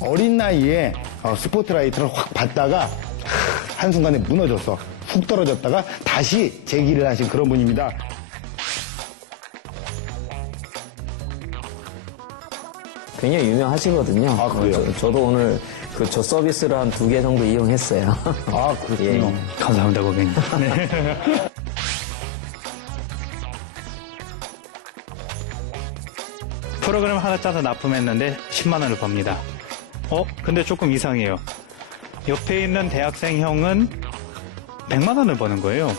어린 나이에 스포트라이트를 확 받다가 한순간에 무너졌어. 훅 떨어졌다가 다시 재기를 하신 그런 분입니다. 굉장히 유명하시거든요. 아, 그래요? 저도 오늘 저 서비스를 한 2개 정도 이용했어요. 아, 그렇군요. 예. 감사합니다, 고객님. 네. 프로그램 하나 짜서 납품했는데 10만 원을 법니다. 근데 조금 이상해요. 옆에 있는 대학생 형은 100만 원을 버는 거예요.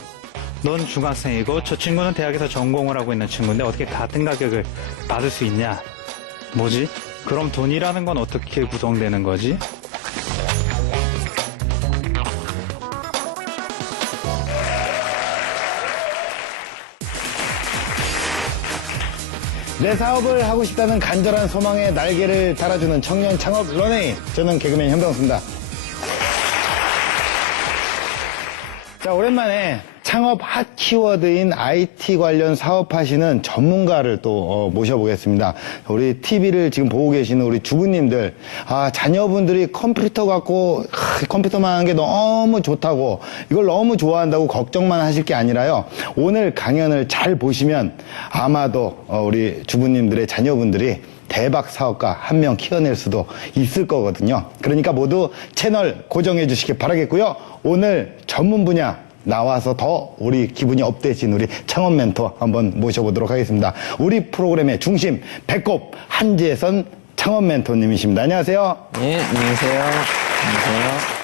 넌 중학생이고 저 친구는 대학에서 전공을 하고 있는 친구인데 어떻게 같은 가격을 받을 수 있냐? 뭐지? 그럼 돈이라는 건 어떻게 구성되는 거지? 내 사업을 하고 싶다는 간절한 소망에 날개를 달아주는 청년 창업 런웨이. 저는 개그맨 현병수입니다. 자, 오랜만에 창업 핫 키워드인 IT 관련 사업하시는 전문가를 또 모셔보겠습니다. 우리 TV를 지금 보고 계시는 우리 주부님들, 자녀분들이 컴퓨터 갖고 컴퓨터만 하는 게 너무 좋다고, 이걸 너무 좋아한다고 걱정만 하실 게 아니라요. 오늘 강연을 잘 보시면 아마도 우리 주부님들의 자녀분들이 대박 사업가 한 명 키워낼 수도 있을 거거든요. 그러니까 모두 채널 고정해 주시기 바라겠고요. 오늘 전문 분야 나와서 더 우리 기분이 업되신 우리 창업 멘토 한번 모셔보도록 하겠습니다. 우리 프로그램의 중심, 배꼽 한지혜선 창업 멘토님이십니다. 안녕하세요. 네, 안녕하세요. 안녕하세요.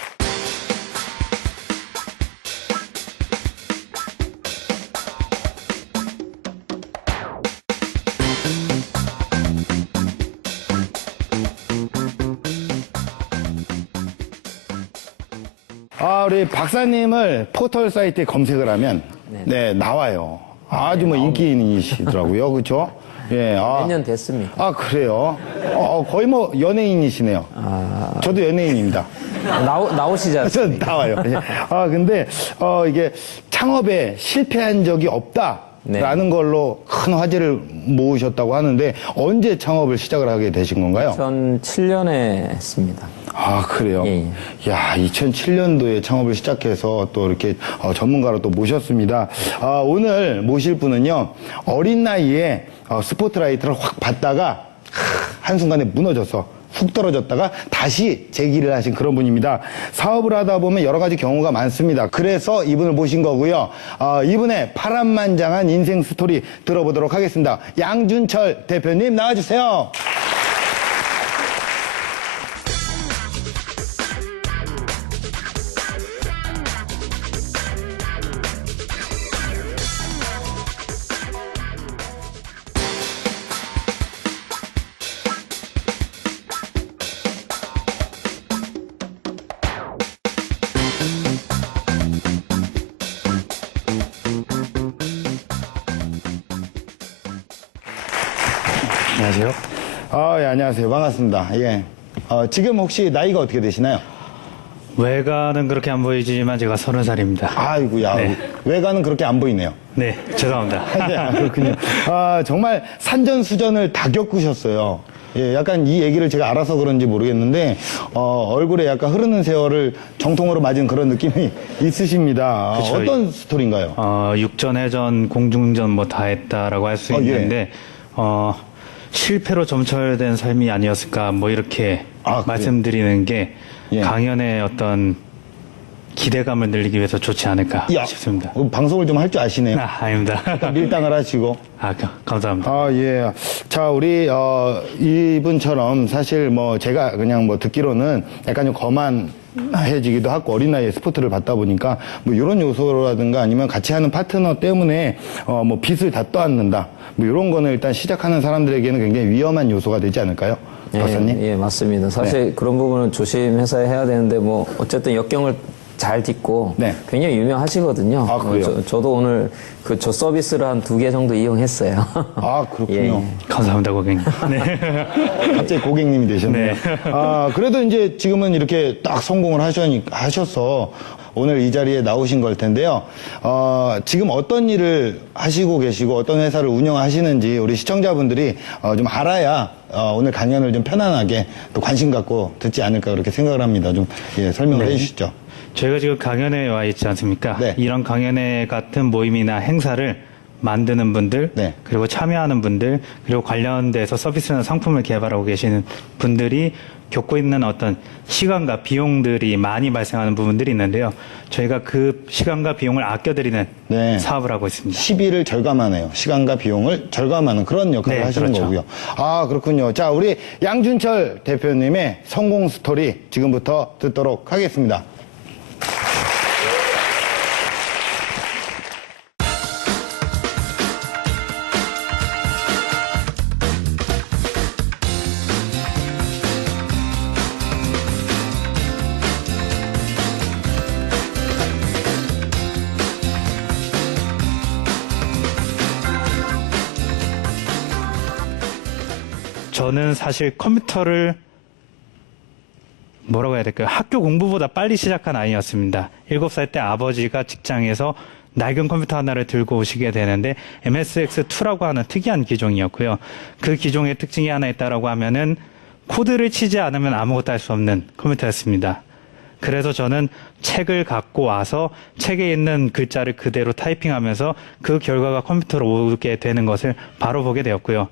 우리 박사님을 포털 사이트에 검색을 하면 네, 나와요. 아주 뭐 인기인이시더라고요. 그렇죠? 예. 몇 년 됐습니다. 그래요? 거의 뭐 연예인이시네요. 저도 연예인입니다. 나오시지 않습니까? 나와요. 근데 이게 창업에 실패한 적이 없다. 네. 라는 걸로 큰 화제를 모으셨다고 하는데 언제 창업을 시작을 하게 되신 건가요? 2007년에 했습니다. 그래요? 예. 야, 2007년도에 창업을 시작해서 또 이렇게 전문가로 또 모셨습니다. 오늘 모실 분은요, 어린 나이에 스포트라이트를 확 받다가 한순간에 무너졌어. 훅 떨어졌다가 다시 재기를 하신 그런 분입니다. 사업을 하다 보면 여러 가지 경우가 많습니다. 그래서 이분을 모신 거고요. 이분의 파란만장한 인생 스토리 들어보도록 하겠습니다. 양준철 대표님 나와주세요. 안녕하세요. 예, 안녕하세요. 반갑습니다. 예. 지금 혹시 나이가 어떻게 되시나요? 외관은 그렇게 안 보이지만 제가 30살입니다. 아이고야. 네. 외관은 그렇게 안 보이네요. 네, 죄송합니다. 그렇군요. 정말 산전수전을 다 겪으셨어요. 예, 약간 이 얘기를 제가 알아서 그런지 모르겠는데, 얼굴에 약간 흐르는 세월을 정통으로 맞은 그런 느낌이 있으십니다. 그쵸. 어떤 스토리인가요? 육전, 해전, 공중전 뭐 다 했다라고 할 수 예. 있는데, 실패로 점철된 삶이 아니었을까, 뭐 이렇게 그래요? 말씀드리는 게 예. 강연의 어떤 기대감을 늘리기 위해서 좋지 않을까 싶습니다. 방송을 좀 할 줄 아시네요. 아닙니다. 밀당을 하시고. 감사합니다. 예. 자, 우리, 이분처럼 사실 뭐 제가 그냥 뭐 듣기로는 약간 좀 거만해지기도 하고 어린 나이에 스포츠를 받다 보니까 뭐 이런 요소라든가 아니면 같이 하는 파트너 때문에 뭐 빚을 다 떠안는다. 뭐 이런 거는 일단 시작하는 사람들에게는 굉장히 위험한 요소가 되지 않을까요? 박사님? 예, 맞습니다. 사실 그런 부분은 조심해서 해야 되는데 뭐 어쨌든 역경을 잘 딛고 네. 굉장히 유명하시거든요. 그래요? 저도 오늘 저 서비스를 한 2개 정도 이용했어요. 그렇군요. 예. 감사합니다, 고객님. 네. 갑자기 고객님이 되셨네요. 네. 그래도 이제 지금은 이렇게 딱 성공을 하셔서 오늘 이 자리에 나오신 걸 텐데요. 지금 어떤 일을 하시고 계시고 어떤 회사를 운영하시는지 우리 시청자분들이 좀 알아야 오늘 강연을 좀 편안하게 또 관심 갖고 듣지 않을까 그렇게 생각을 합니다. 좀 설명을 해주시죠. 저희가 지금 강연회에 와 있지 않습니까? 네. 이런 강연회 같은 모임이나 행사를 만드는 분들, 네. 그리고 참여하는 분들, 그리고 관련돼서 서비스나 상품을 개발하고 계시는 분들이 겪고 있는 어떤 시간과 비용들이 많이 발생하는 부분들이 있는데요. 저희가 그 시간과 비용을 아껴드리는 네. 사업을 하고 있습니다. 시비를 절감하네요. 시간과 비용을 절감하는 그런 역할을 네, 하시는 그렇죠. 거고요. 아, 그렇군요. 자, 우리 양준철 대표님의 성공 스토리 지금부터 듣도록 하겠습니다. 저는 사실 컴퓨터를 뭐라고 해야 될까요? 학교 공부보다 빨리 시작한 아이였습니다. 7살 때 아버지가 직장에서 낡은 컴퓨터 하나를 들고 오시게 되는데 MSX2라고 하는 특이한 기종이었고요. 그 기종의 특징이 하나 있다라고 하면은 코드를 치지 않으면 아무것도 할 수 없는 컴퓨터였습니다. 그래서 저는 책을 갖고 와서 책에 있는 글자를 그대로 타이핑하면서 그 결과가 컴퓨터로 오게 되는 것을 바로 보게 되었고요.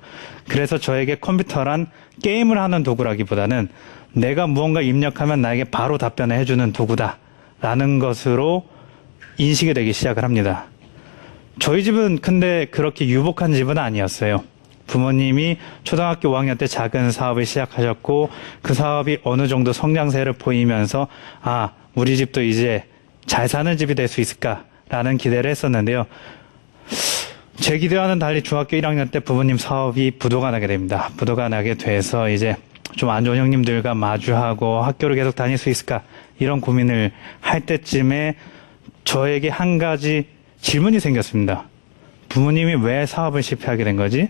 그래서 저에게 컴퓨터란 게임을 하는 도구라기보다는 내가 무언가 입력하면 나에게 바로 답변을 해주는 도구다라는 것으로 인식이 되기 시작을 합니다. 저희 집은 근데 그렇게 유복한 집은 아니었어요. 부모님이 초등학교 5학년 때 작은 사업을 시작하셨고 그 사업이 어느 정도 성장세를 보이면서 아, 우리 집도 이제 잘 사는 집이 될 수 있을까라는 기대를 했었는데요. 제 기대와는 달리 중학교 1학년 때 부모님 사업이 부도가 나게 됩니다. 부도가 나게 돼서 이제 좀 안 좋은 형님들과 마주하고 학교를 계속 다닐 수 있을까 이런 고민을 할 때쯤에 저에게 한 가지 질문이 생겼습니다. 부모님이 왜 사업을 실패하게 된 거지?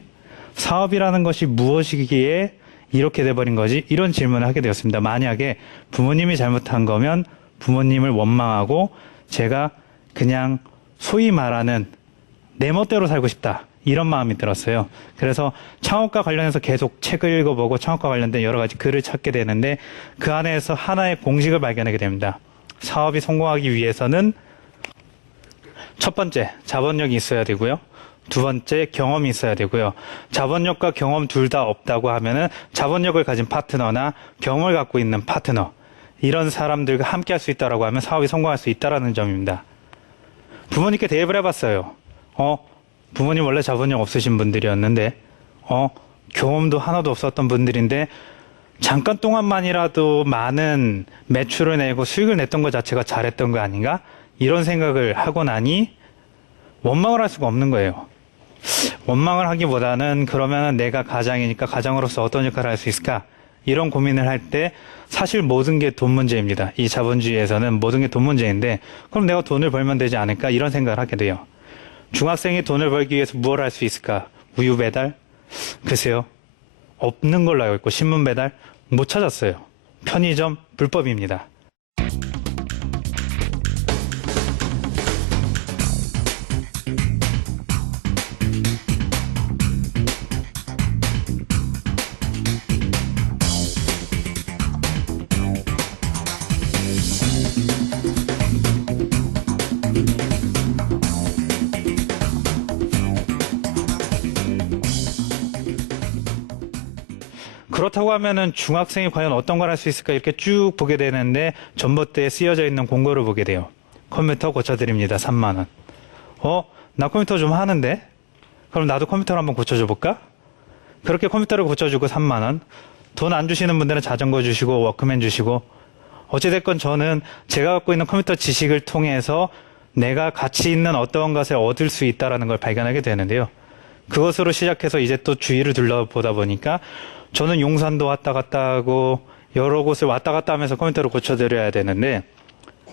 사업이라는 것이 무엇이기에 이렇게 돼버린 거지? 이런 질문을 하게 되었습니다. 만약에 부모님이 잘못한 거면 부모님을 원망하고 제가 그냥 소위 말하는 내 멋대로 살고 싶다. 이런 마음이 들었어요. 그래서 창업과 관련해서 계속 책을 읽어보고 창업과 관련된 여러 가지 글을 찾게 되는데 그 안에서 하나의 공식을 발견하게 됩니다. 사업이 성공하기 위해서는 첫 번째, 자본력이 있어야 되고요. 두 번째, 경험이 있어야 되고요. 자본력과 경험 둘 다 없다고 하면은 자본력을 가진 파트너나 경험을 갖고 있는 파트너, 이런 사람들과 함께 할 수 있다라고 하면 사업이 성공할 수 있다라는 점입니다. 부모님께 대입을 해봤어요. 부모님 원래 자본력 없으신 분들이었는데, 경험도 하나도 없었던 분들인데, 잠깐 동안만이라도 많은 매출을 내고 수익을 냈던 것 자체가 잘했던 거 아닌가? 이런 생각을 하고 나니 원망을 할 수가 없는 거예요. 원망을 하기보다는 그러면 내가 가장이니까 가장으로서 어떤 역할을 할 수 있을까? 이런 고민을 할 때 사실 모든 게 돈 문제입니다. 이 자본주의에서는 모든 게 돈 문제인데 그럼 내가 돈을 벌면 되지 않을까? 이런 생각을 하게 돼요. 중학생이 돈을 벌기 위해서 무엇을 할 수 있을까? 우유 배달? 글쎄요. 없는 걸로 알고 있고 신문 배달? 못 찾았어요. 편의점? 불법입니다. 그렇다고 하면은 중학생이 과연 어떤 걸 할 수 있을까 이렇게 쭉 보게 되는데 전봇대에 쓰여져 있는 공고를 보게 돼요. 컴퓨터 고쳐드립니다. 3만 원. 나 컴퓨터 좀 하는데? 그럼 나도 컴퓨터를 한번 고쳐줘 볼까? 그렇게 컴퓨터를 고쳐주고 3만 원. 돈 안 주시는 분들은 자전거 주시고 워크맨 주시고 어찌됐건 저는 제가 갖고 있는 컴퓨터 지식을 통해서 내가 가치 있는 어떠한 것을 얻을 수 있다는 걸 발견하게 되는데요. 그것으로 시작해서 이제 또 주위를 둘러보다 보니까 저는 용산도 왔다 갔다 하고 여러 곳을 왔다 갔다 하면서 컴퓨터를 고쳐드려야 되는데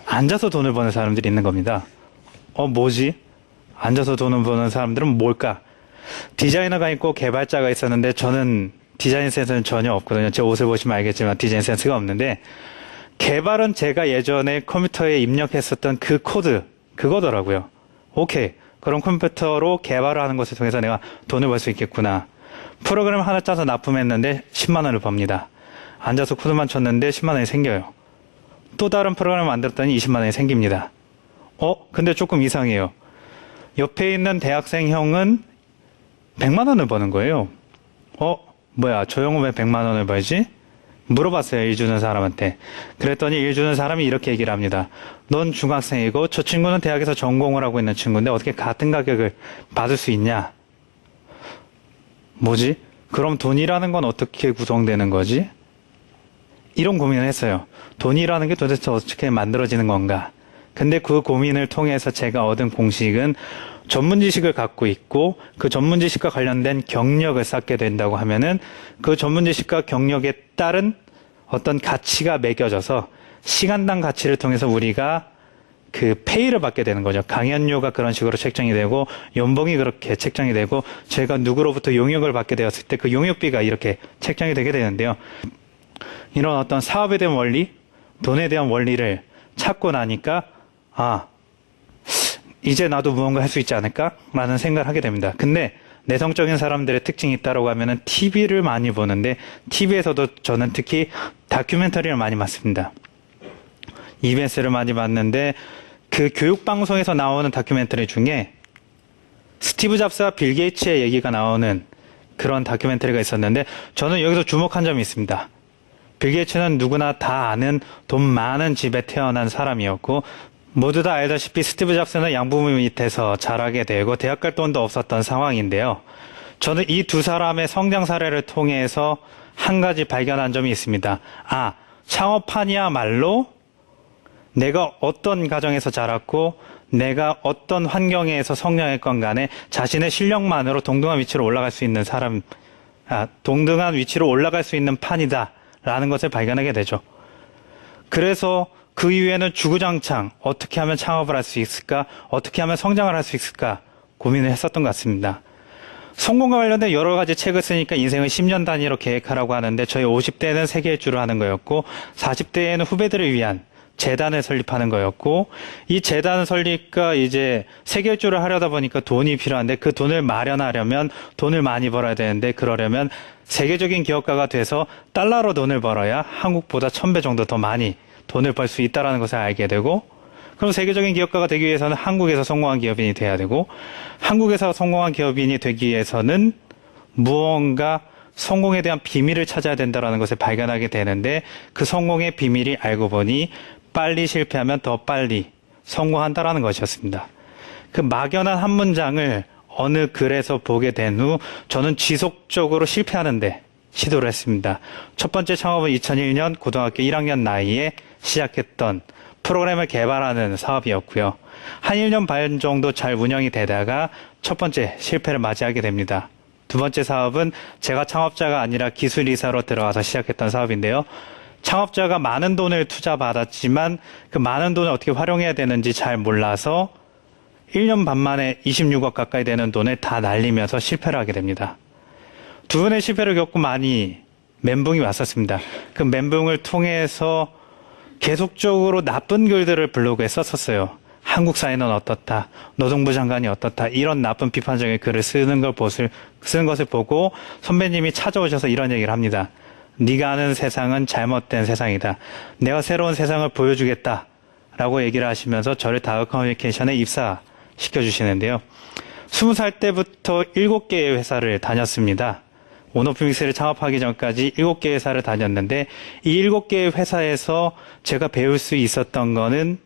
앉아서 돈을 버는 사람들이 있는 겁니다. 뭐지? 앉아서 돈을 버는 사람들은 뭘까? 디자이너가 있고 개발자가 있었는데 저는 디자인 센스는 전혀 없거든요. 제 옷을 보시면 알겠지만 디자인 센스가 없는데 개발은 제가 예전에 컴퓨터에 입력했었던 그 코드, 그거더라고요. 오케이. 그럼 컴퓨터로 개발을 하는 것을 통해서 내가 돈을 벌 수 있겠구나. 프로그램 하나 짜서 납품했는데 10만 원을 법니다. 앉아서 코드만 쳤는데 10만 원이 생겨요. 또 다른 프로그램을 만들었더니 20만 원이 생깁니다. 근데 조금 이상해요. 옆에 있는 대학생 형은 100만 원을 버는 거예요. 뭐야, 저 형은 왜 100만 원을 벌지? 물어봤어요, 일 주는 사람한테. 그랬더니 일 주는 사람이 이렇게 얘기를 합니다. 넌 중학생이고 저 친구는 대학에서 전공을 하고 있는 친구인데 어떻게 같은 가격을 받을 수 있냐? 뭐지? 그럼 돈이라는 건 어떻게 구성되는 거지? 이런 고민을 했어요. 돈이라는 게 도대체 어떻게 만들어지는 건가? 근데 그 고민을 통해서 제가 얻은 공식은 전문 지식을 갖고 있고 그 전문 지식과 관련된 경력을 쌓게 된다고 하면은 그 전문 지식과 경력에 따른 어떤 가치가 매겨져서 시간당 가치를 통해서 우리가 그 페이를 받게 되는 거죠. 강연료가 그런 식으로 책정이 되고 연봉이 그렇게 책정이 되고 제가 누구로부터 용역을 받게 되었을 때 그 용역비가 이렇게 책정이 되게 되는데요. 이런 어떤 사업에 대한 원리, 돈에 대한 원리를 찾고 나니까 이제 나도 무언가 할 수 있지 않을까라는 생각을 하게 됩니다. 근데 내성적인 사람들의 특징이 있다고 하면은 TV를 많이 보는데 TV에서도 저는 특히 다큐멘터리를 많이 봤습니다. EBS를 많이 봤는데 그 교육방송에서 나오는 다큐멘터리 중에 스티브 잡스와 빌 게이츠의 얘기가 나오는 그런 다큐멘터리가 있었는데 저는 여기서 주목한 점이 있습니다. 빌 게이츠는 누구나 다 아는 돈 많은 집에 태어난 사람이었고 모두 다 알다시피 스티브 잡스는 양부모 밑에서 자라게 되고 대학 갈 돈도 없었던 상황인데요. 저는 이 두 사람의 성장 사례를 통해서 한 가지 발견한 점이 있습니다. 창업한이야말로 내가 어떤 가정에서 자랐고 내가 어떤 환경에서 성장했건 간에 자신의 실력만으로 동등한 위치로 올라갈 수 있는 동등한 위치로 올라갈 수 있는 판이다라는 것을 발견하게 되죠. 그래서 그 이후에는 주구장창 어떻게 하면 창업을 할 수 있을까? 어떻게 하면 성장을 할 수 있을까? 고민을 했었던 것 같습니다. 성공과 관련된 여러 가지 책을 쓰니까 인생을 10년 단위로 계획하라고 하는데 저희 50대는 세계 일주를 하는 거였고 40대에는 후배들을 위한 재단을 설립하는 거였고 이 재단 설립과 이제 세계 일주를 하려다 보니까 돈이 필요한데 그 돈을 마련하려면 돈을 많이 벌어야 되는데 그러려면 세계적인 기업가가 돼서 달러로 돈을 벌어야 한국보다 1000배 정도 더 많이 돈을 벌 수 있다는 것을 알게 되고 그럼 세계적인 기업가가 되기 위해서는 한국에서 성공한 기업인이 돼야 되고 한국에서 성공한 기업인이 되기 위해서는 무언가 성공에 대한 비밀을 찾아야 된다는 것을 발견하게 되는데 그 성공의 비밀이 알고 보니 빨리 실패하면 더 빨리 성공한다라는 것이었습니다. 그 막연한 한 문장을 어느 글에서 보게 된 후 저는 지속적으로 실패하는데 시도를 했습니다. 첫 번째 창업은 2001년 고등학교 1학년 나이에 시작했던 프로그램을 개발하는 사업이었고요. 한 1년 반 정도 잘 운영이 되다가 첫 번째 실패를 맞이하게 됩니다. 두 번째 사업은 제가 창업자가 아니라 기술이사로 들어와서 시작했던 사업인데요. 창업자가 많은 돈을 투자받았지만 그 많은 돈을 어떻게 활용해야 되는지 잘 몰라서 1년 반 만에 26억 가까이 되는 돈을 다 날리면서 실패를 하게 됩니다. 두 번의 실패를 겪고 많이 멘붕이 왔었습니다. 그 멘붕을 통해서 계속적으로 나쁜 글들을 블로그에 썼었어요. 한국 사회는 어떻다, 노동부 장관이 어떻다 이런 나쁜 비판적인 글을 쓰는 것을 보고 선배님이 찾아오셔서 이런 얘기를 합니다. 네가 아는 세상은 잘못된 세상이다. 내가 새로운 세상을 보여주겠다라고 얘기를 하시면서 저를 다우 커뮤니케이션에 입사시켜주시는데요. 20살 때부터 7개의 회사를 다녔습니다. 온오프믹스를 창업하기 전까지 7개의 회사를 다녔는데 이 7개의 회사에서 제가 배울 수 있었던 거는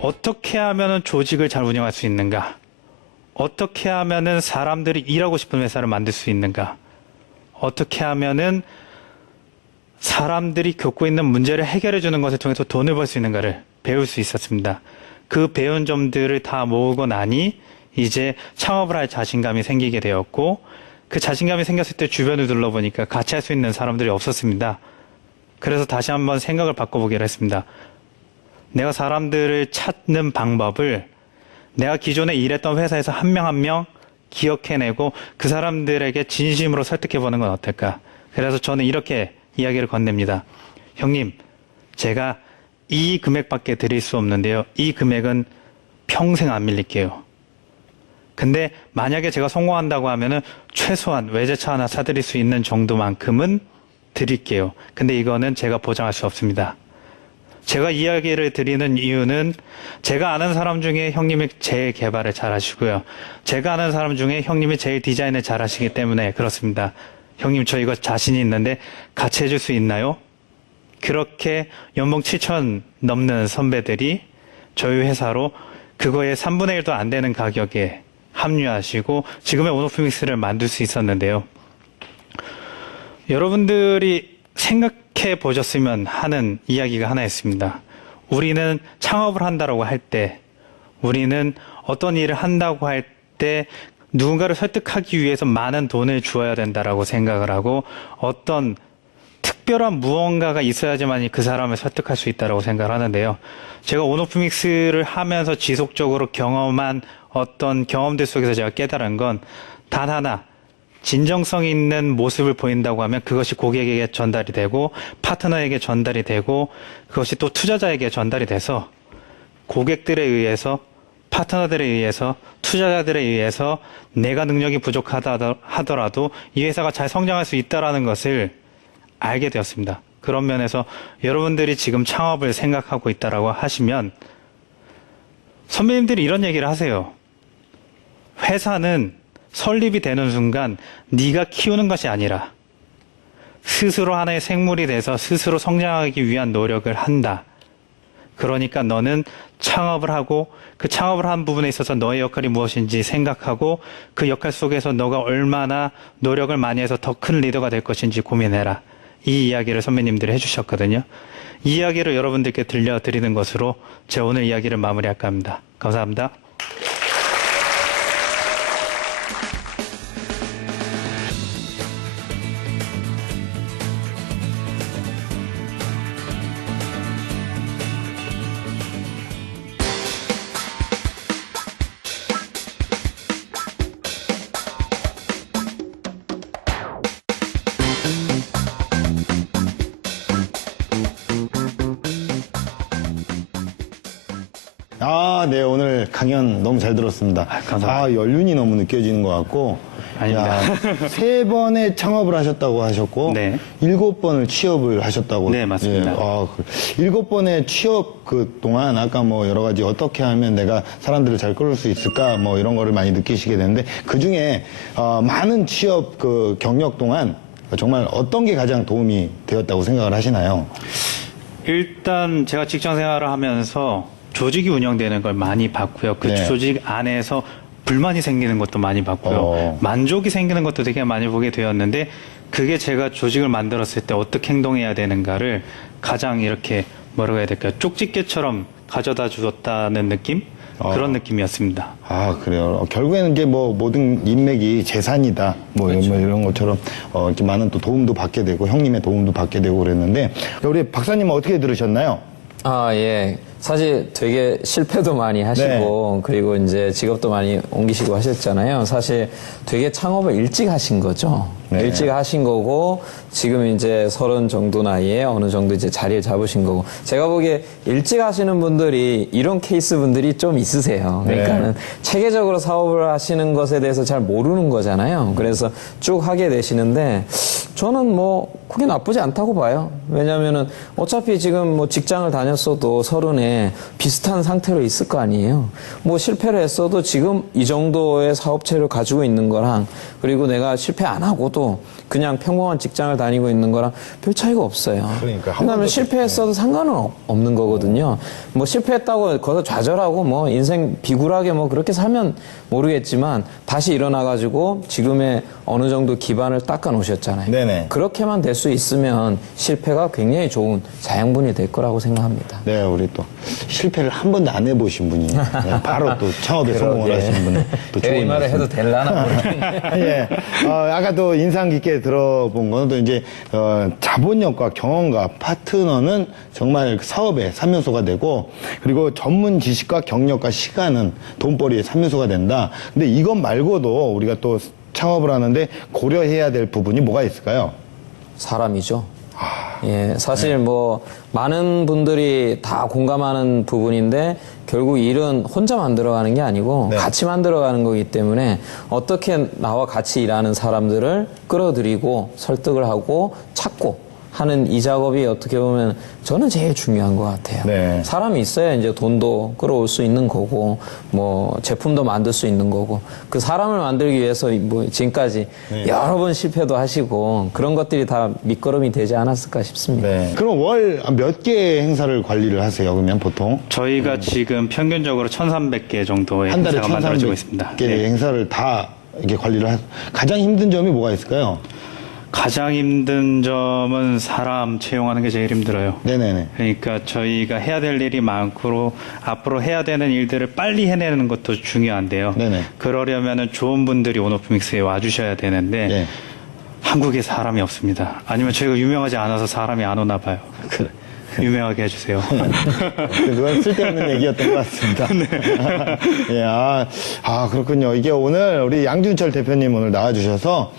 어떻게 하면 조직을 잘 운영할 수 있는가? 어떻게 하면 사람들이 일하고 싶은 회사를 만들 수 있는가? 어떻게 하면 사람들이 겪고 있는 문제를 해결해 주는 것을 통해서 돈을 벌 수 있는가를 배울 수 있었습니다. 그 배운 점들을 다 모으고 나니 이제 창업을 할 자신감이 생기게 되었고 그 자신감이 생겼을 때 주변을 둘러보니까 같이 할 수 있는 사람들이 없었습니다. 그래서 다시 한번 생각을 바꿔보기로 했습니다. 내가 사람들을 찾는 방법을 내가 기존에 일했던 회사에서 한 명 한 명 기억해내고 그 사람들에게 진심으로 설득해보는 건 어떨까. 그래서 저는 이렇게 이야기를 건넵니다. 형님, 제가 이 금액밖에 드릴 수 없는데요. 이 금액은 평생 안 밀릴게요. 근데 만약에 제가 성공한다고 하면은 최소한 외제차 하나 사드릴 수 있는 정도만큼은 드릴게요. 근데 이거는 제가 보장할 수 없습니다. 제가 이야기를 드리는 이유는 제가 아는 사람 중에 형님이 제일 개발을 잘 하시고요. 제가 아는 사람 중에 형님이 제일 디자인을 잘 하시기 때문에 그렇습니다. 형님, 저 이거 자신이 있는데 같이 해줄 수 있나요? 그렇게 연봉 7천 넘는 선배들이 저희 회사로 그거의 3분의 1도 안 되는 가격에 합류하시고 지금의 온오프믹스를 만들 수 있었는데요. 여러분들이 생각해 보셨으면 하는 이야기가 하나 있습니다. 우리는 창업을 한다고 할 때, 우리는 어떤 일을 한다고 할 때 누군가를 설득하기 위해서 많은 돈을 주어야 된다라고 생각을 하고 어떤 특별한 무언가가 있어야지만 그 사람을 설득할 수 있다라고 생각을 하는데요. 제가 온오프믹스를 하면서 지속적으로 경험한 어떤 경험들 속에서 제가 깨달은 건 단 하나, 진정성 있는 모습을 보인다고 하면 그것이 고객에게 전달이 되고 파트너에게 전달이 되고 그것이 또 투자자에게 전달이 돼서 고객들에 의해서 파트너들에 의해서 투자자들에 의해서 내가 능력이 부족하다 하더라도 이 회사가 잘 성장할 수 있다는 것을 알게 되었습니다. 그런 면에서 여러분들이 지금 창업을 생각하고 있다라고 하시면 선배님들이 이런 얘기를 하세요. 회사는 설립이 되는 순간 네가 키우는 것이 아니라 스스로 하나의 생물이 돼서 스스로 성장하기 위한 노력을 한다. 그러니까 너는 창업을 하고 그 창업을 한 부분에 있어서 너의 역할이 무엇인지 생각하고 그 역할 속에서 너가 얼마나 노력을 많이 해서 더 큰 리더가 될 것인지 고민해라. 이 이야기를 선배님들이 해주셨거든요. 이 이야기를 여러분들께 들려드리는 것으로 제 오늘 이야기를 마무리할까 합니다. 감사합니다. 네, 오늘 강연 너무 잘 들었습니다. 감사합니다. 연륜이 너무 느껴지는 것 같고. 아닙니다. 3번의 창업을 하셨다고 하셨고, 네. 7번을 취업을 하셨다고. 네, 맞습니다. 7번의 취업 그 동안 아까 뭐 여러 가지 어떻게 하면 내가 사람들을 잘 끌을 수 있을까 뭐 이런 거를 많이 느끼시게 되는데 그 중에 많은 취업 그 경력 동안 정말 어떤 게 가장 도움이 되었다고 생각을 하시나요? 일단 제가 직장 생활을 하면서 조직이 운영되는 걸 많이 봤고요. 그 네. 조직 안에서 불만이 생기는 것도 많이 봤고요. 만족이 생기는 것도 되게 많이 보게 되었는데 그게 제가 조직을 만들었을 때 어떻게 행동해야 되는가를 가장 이렇게 뭐라고 해야 될까요? 쪽집게처럼 가져다 주었다는 느낌? 그런 느낌이었습니다. 그래요. 결국에는 이제 뭐 모든 인맥이 재산이다. 뭐 이런 것처럼 이렇게 많은 또 도움도 받게 되고 형님의 도움도 받게 되고 그랬는데 우리 박사님은 어떻게 들으셨나요? 예. 사실 되게 실패도 많이 하시고, 그리고 이제 직업도 많이 옮기시고 하셨잖아요. 사실 되게 창업을 일찍 하신 거죠. 네. 일찍 하신 거고, 지금 이제 30 정도 나이에 어느 정도 이제 자리를 잡으신 거고. 제가 보기에 일찍 하시는 분들이 이런 케이스 분들이 좀 있으세요. 그러니까는 체계적으로 사업을 하시는 것에 대해서 잘 모르는 거잖아요. 그래서 쭉 하게 되시는데, 저는 뭐, 그게 나쁘지 않다고 봐요. 왜냐면은 어차피 지금 뭐 직장을 다녔어도 30에 비슷한 상태로 있을 거 아니에요. 뭐 실패를 했어도 지금 이 정도의 사업체를 가지고 있는 거랑 그리고 내가 실패 안 하고도 그냥 평범한 직장을 다니고 있는 거랑 별 차이가 없어요. 그러니까 왜냐하면 실패했어도 상관은 없는 거거든요. 뭐 실패했다고 거기서 좌절하고 뭐 인생 비굴하게 뭐 그렇게 살면 모르겠지만 다시 일어나가지고 지금의 어느 정도 기반을 닦아 놓으셨잖아요. 네네. 그렇게만 될 수 있으면 실패가 굉장히 좋은 자양분이 될 거라고 생각합니다. 네, 우리 또 실패를 한 번도 안 해보신 분이 바로 또 창업에 성공을 하시는 분은 또 제가 이 좋은 말을 말씀. 해도 될라나 모르겠네. 예. 아까 또 인상 깊게 들어본 거는 또 이제, 자본력과 경험과 파트너는 정말 사업의 3요소가 되고, 그리고 전문 지식과 경력과 시간은 돈벌이의 3요소가 된다. 근데 이것 말고도 우리가 또 창업을 하는데 고려해야 될 부분이 뭐가 있을까요? 사람이죠. 예, 사실 뭐 많은 분들이 다 공감하는 부분인데 결국 일은 혼자 만들어가는 게 아니고 네. 같이 만들어가는 거기 때문에 어떻게 나와 같이 일하는 사람들을 끌어들이고 설득을 하고 찾고 하는 이 작업이 어떻게 보면 저는 제일 중요한 것 같아요. 네. 사람이 있어야 이제 돈도 끌어올 수 있는 거고 뭐 제품도 만들 수 있는 거고 그 사람을 만들기 위해서 뭐 지금까지 여러 번 실패도 하시고 그런 것들이 다 밑거름이 되지 않았을까 싶습니다. 네. 그럼 월 몇 개의 행사를 관리를 하세요, 그러면 보통? 저희가 지금 평균적으로 1,300개 정도의 한 달에 행사가 만들어지고 있습니다. 1,300개의 네. 행사를 다 이렇게 관리를 가장 힘든 점이 뭐가 있을까요? 가장 힘든 점은 사람 채용하는 게 제일 힘들어요. 네네네. 그러니까 저희가 해야 될 일이 많고 앞으로 해야 되는 일들을 빨리 해내는 것도 중요한데요. 네네. 그러려면 좋은 분들이 온오프믹스에 와주셔야 되는데 네. 한국에 사람이 없습니다. 아니면 저희가 유명하지 않아서 사람이 안 오나 봐요. 그래. 유명하게 해주세요. 그건 쓸데없는 얘기였던 것 같습니다. 예, 그렇군요. 이게 오늘 우리 양준철 대표님 오늘 나와주셔서,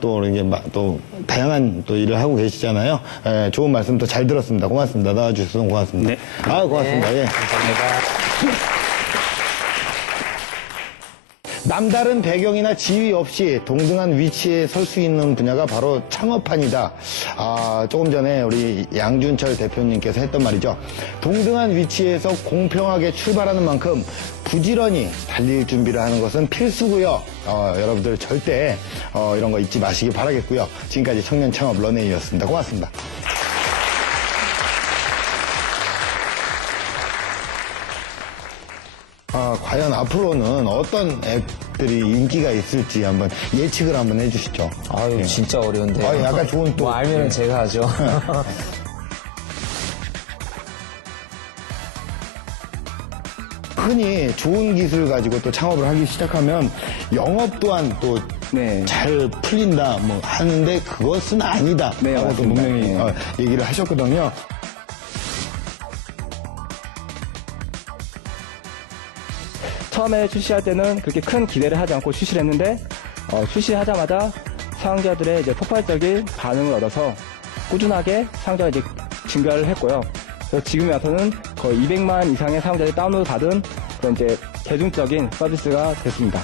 또 이게 또 다양한 또 일을 하고 계시잖아요. 예, 좋은 말씀 또 잘 들었습니다. 고맙습니다. 나와주셔서 고맙습니다. 네. 고맙습니다. 예. 감사합니다. 남다른 배경이나 지위 없이 동등한 위치에 설 수 있는 분야가 바로 창업판이다. 조금 전에 우리 양준철 대표님께서 했던 말이죠. 동등한 위치에서 공평하게 출발하는 만큼 부지런히 달릴 준비를 하는 것은 필수고요. 여러분들 절대 이런 거 잊지 마시기 바라겠고요. 지금까지 청년 창업 런웨이였습니다. 고맙습니다. 과연 앞으로는 어떤 앱들이 인기가 있을지 한번 예측을 한번 해주시죠. 아유, 진짜 어려운데요. 약간 좋은 또. 뭐 알면은 제가 하죠. 흔히 좋은 기술 가지고 또 창업을 하기 시작하면 영업 또한 또 잘 풀린다 뭐 하는데 그것은 아니다. 네, 라고 또 맞습니다. 분명히 네. 얘기를 하셨거든요. 처음에 출시할 때는 그렇게 큰 기대를 하지 않고 출시를 했는데 출시하자마자 사용자들의 이제 폭발적인 반응을 얻어서 꾸준하게 사용자가 이제 증가를 했고요. 그래서 지금 와서는 거의 200만 이상의 사용자들이 다운로드 받은 그런 이제 대중적인 서비스가 됐습니다.